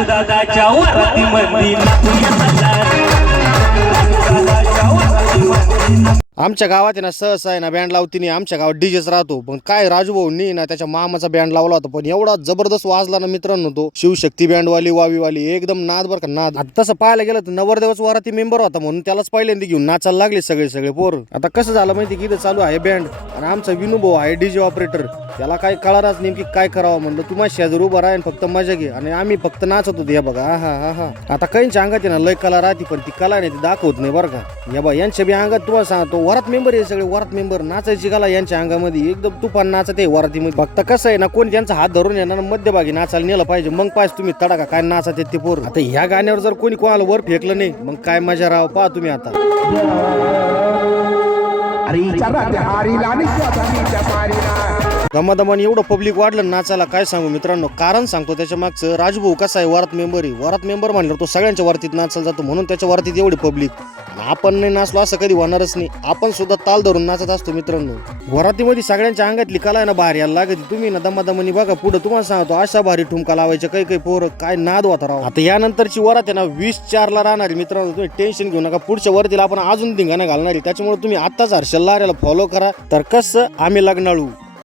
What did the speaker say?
राजू दादाच्या वरातीमध्ये नाचूया सल्ला. आमच्या गावात आहे ना सहसा आहे ना बँड लावती नाही. आमच्या गावात डीजेच राहतो. पण काय राजू भाऊंनी ना त्याच्या मामाचा बँड लावला होता. पण एवढा जबरदस्त वाजला ना मित्रांनो तो शिवशक्ती बँडवाली वावीवाली एकदम नाद बरं का नाद. आता तसं पाहायला गेलं तर नवरदेवच वराती मेंबर होता म्हणून त्यालाच पहिल्यांदा घेऊन नाचायला लागले सगळे पोर. आता कसं झालं माहिती की इथं चालू आहे बँड आणि आमचा विनू भाऊ आहे डीजे ऑपरेटर. त्याला काय कळारच नेमकी काय करावं म्हणलं तुम्हाला शेजार उभं राहीन फक्त मजा घे आणि आम्ही फक्त नाचत होतो. या बघा हा आता काहींच्या अंगात आहे ना लय कला राहते पण ती कला नाही ती दाखवत नाही बरं का. या बा यांच्या बी अंगात तुम्हाला सांगतो वरात मेंबर आहे सगळे वरात मेंबर. नाचायची कला यांच्या अंगामध्ये एकदम तुफान नाचत आहे वरातीमध्ये. फक्त कसं आहे ना कोणी त्यांचा हात धरून येणार मध्यभागी नाचायला नेलं पाहिजे मग पाहिजे तुम्ही तडाका काय नाचत आहेत ते पोर. आता ह्या गाण्यावर जर कोणी कोणाला वर फेकलं नाही मग काय मजा राव पहा तुम्ही आता. दमादमाने एवढं पब्लिक वाढलं नाचायला काय सांगू मित्रांनो. कारण सांगतो त्याच्या मागचं. राजू भाऊ कसा आहे वरात मेंबर आहे. वरात मेंबर म्हणल्यावर तो सगळ्यांच्या वरतीत नाचायला जातो म्हणून त्याच्या वरतीत एवढी पब्लिक. आपण नाही नाचलो असं कधी होणारच नाही. आपण सुद्धा ताल धरून नाचत असतो मित्रांनो. वरातीमध्ये सगळ्यांच्या अंगातली कला आहे ना बाहेर यायला लागते. तुम्ही ना दमादमानी बघा पुढे तुम्हाला सांगतो अशा भारी ठुमका लावायच्या काही पोरं काय नाद होता राव. आता यानंतरची वरात आहे ना 20:04 राहणार मित्रांनो. तुम्ही टेन्शन घेऊ नका. पुढच्या वरतीला आपण अजून धिंगाणा घालणार आहे. त्याच्यामुळे तुम्ही आत्ताच हर्षल लाऱ्याला फॉलो करा तर कसं आम्ही लग्नाळू.